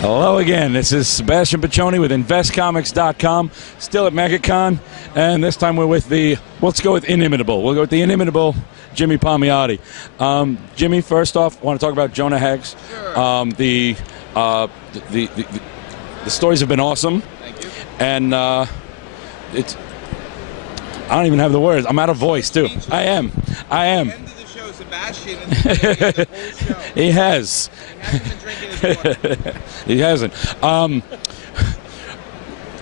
Hello again. This is Sebastian Piccione with InvestComics.com. Still at MegaCon, and this time we're with let's go with inimitable. We'll go with the inimitable Jimmy Palmiotti. Jimmy, first off, I want to talk about Jonah Hex. Sure. The stories have been awesome. Thank you. And I don't even have the words. I'm out of voice too. I am. End of the show, Sebastian is going to get the whole show. He has. He hasn't been drinking his water. He hasn't.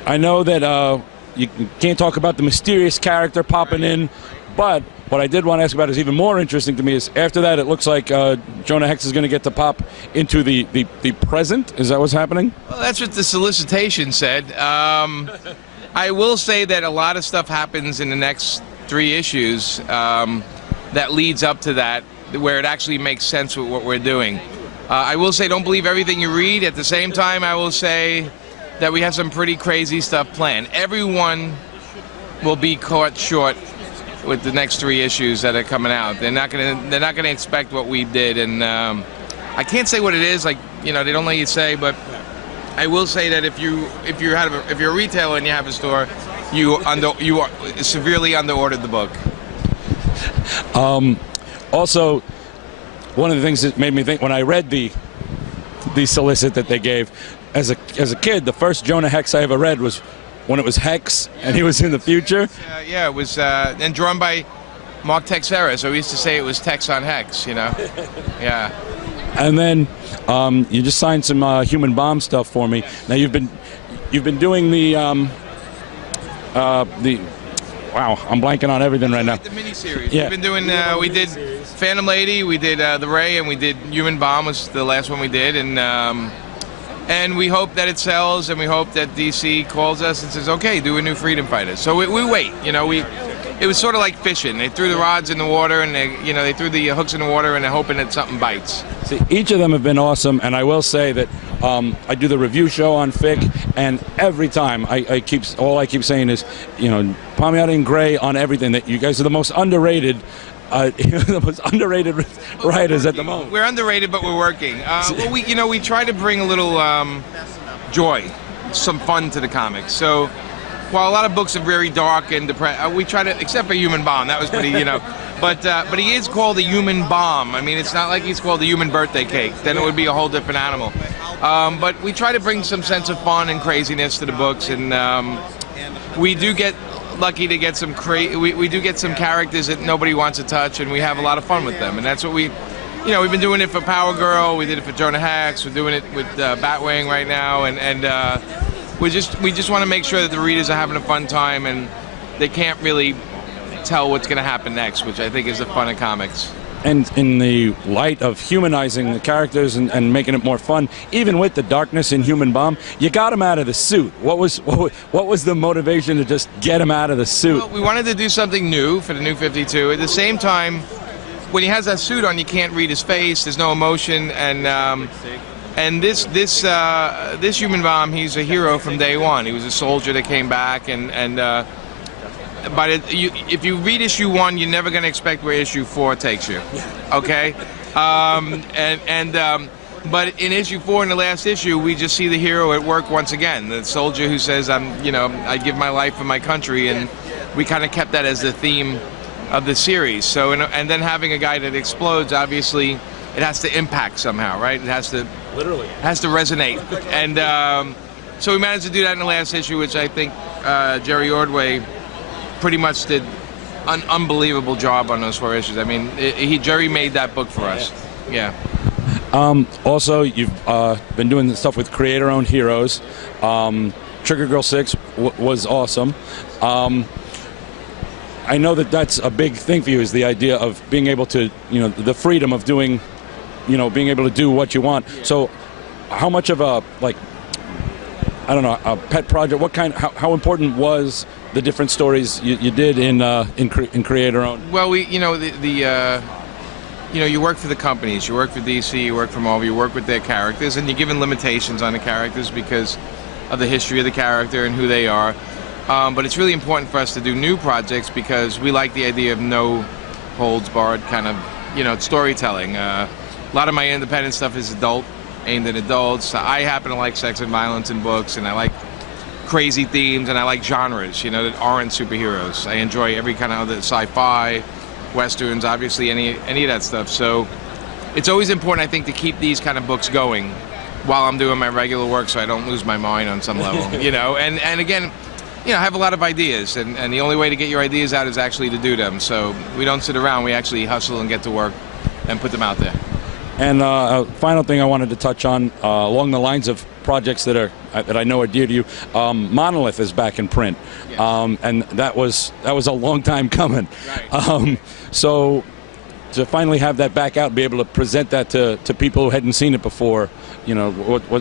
I know that you can't talk about the mysterious character popping in, but what I did want to ask about is even more interesting to me is after that it looks like Jonah Hex is going to get to pop into the present. Is that what's happening? Well, that's what the solicitation said. I will say that a lot of stuff happens in the next 3 issues that leads up to that, where it actually makes sense with what we're doing. I will say don't believe everything you read. At the same time, I will say that we have some pretty crazy stuff planned. Everyone will be caught short with the next 3 issues that are coming out. They're not gonna expect what we did, and I can't say what it is. Like, you know, they don't let you say, but I will say that if you're a retailer and you have a store, you are severely underordered the book. Also, one of the things that made me think when I read the solicit that they gave, as a kid, the first Jonah Hex I ever read was when it was Hex and he was in the future. Yeah, it was and drawn by Mark Texera, so we used to say it was Tex on Hex, you know. Yeah. And then you just signed some Human Bomb stuff for me. Now you've been doing the wow, I'm blanking on everything right now. The miniseries. Yeah. We've been doing. We did Phantom Lady, we did The Ray, and we did Human Bomb was the last one we did, and we hope that it sells, and we hope that DC calls us and says, okay, do a new Freedom Fighter. So we wait. You know, it was sort of like fishing. They threw the rods in the water, and they threw the hooks in the water, and they're hoping that something bites. See, each of them have been awesome, and I will say that I do the review show on FIC, and every time all I keep saying is, you know, Palmiotti and Gray on everything. That you guys are the most underrated. The most underrated writers at the moment. We're underrated, but we're working. Well, we try to bring a little joy, some fun to the comics. So while a lot of books are very dark and depressed, we try to, except for Human Bomb, that was pretty, you know. But he is called a human bomb. I mean, it's not like he's called a human birthday cake. Then it would be a whole different animal. But we try to bring some sense of fun and craziness to the books, and we do get lucky to get some we do get some characters that nobody wants to touch, and we have a lot of fun with them. And that's what we've been doing it for Power Girl, we did it for Jonah Hex, we're doing it with Batwing right now, and we just want to make sure that the readers are having a fun time and they can't really tell what's going to happen next, which I think is the fun of comics. And in the light of humanizing the characters and making it more fun, even with the darkness in Human Bomb, you got him out of the suit. What was the motivation to just get him out of the suit? Well, we wanted to do something new for the New 52. At the same time, when he has that suit on, you can't read his face. There's no emotion, and this Human Bomb, he's a hero from day one. He was a soldier that came back, but if you read issue 1, you're never going to expect where issue 4 takes you, okay? But in issue 4, in the last issue, we just see the hero at work once again. The soldier who says, I give my life for my country, and we kind of kept that as the theme of the series. So, and then having a guy that explodes, obviously, it has to impact somehow, right? It has to resonate, and so we managed to do that in the last issue, which I think Jerry Ordway pretty much did an unbelievable job on those 4 issues. I mean, Jerry made that book for us. Yeah. Also, you've been doing stuff with creator-owned heroes. Trigger Girl 6 was awesome. I know that that's a big thing for you, is the idea of being able to, the freedom of doing, being able to do what you want. So how much of a, a pet project, how important was the different stories you did in creator-owned? Well, you work for the companies, you work for DC, you work for Marvel, you work with their characters, and you're given limitations on the characters because of the history of the character and who they are. But it's really important for us to do new projects because we like the idea of no holds barred kind of, storytelling. A lot of my independent stuff is adult aimed at adults. I happen to like sex and violence in books, and I like crazy themes, and I like genres, you know, that aren't superheroes. I enjoy every kind of other sci-fi, westerns, obviously any of that stuff. So it's always important, I think, to keep these kind of books going while I'm doing my regular work, so I don't lose my mind on some level, you know. And again, you know, I have a lot of ideas, and the only way to get your ideas out is actually to do them. So we don't sit around, we actually hustle and get to work and put them out there. And a final thing I wanted to touch on, along the lines of projects that I know are dear to you, Monolith is back in print, yes. And that was a long time coming. Right. So to finally have that back out and be able to present that to people who hadn't seen it before, you know,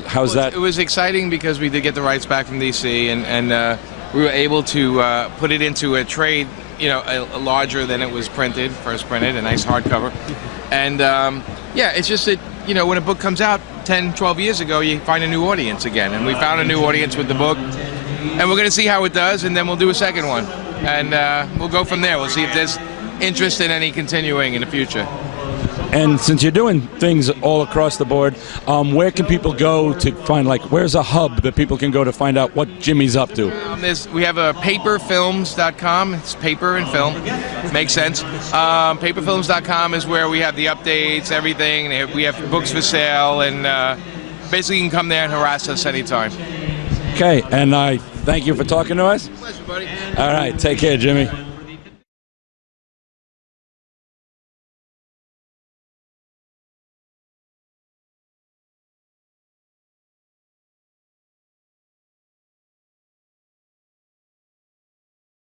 how's that? It was exciting because we did get the rights back from DC, and we were able to put it into a trade, you know, larger than it was first printed, a nice hardcover. And yeah, it's just that, you know, when a book comes out 10, 12 years ago, you find a new audience again. And we found a new audience with the book. And we're going to see how it does, and then we'll do a second one. And we'll go from there. We'll see if there's interest in any continuing in the future. And since you're doing things all across the board, where can people go to find, like, where's a hub that people can go to find out what Jimmy's up to? We have a paperfilms.com. It's paper and film. Makes sense. Paperfilms.com is where we have the updates, everything. We have books for sale, and basically you can come there and harass us anytime. Okay, and I thank you for talking to us. Pleasure, buddy. All right, take care, Jimmy.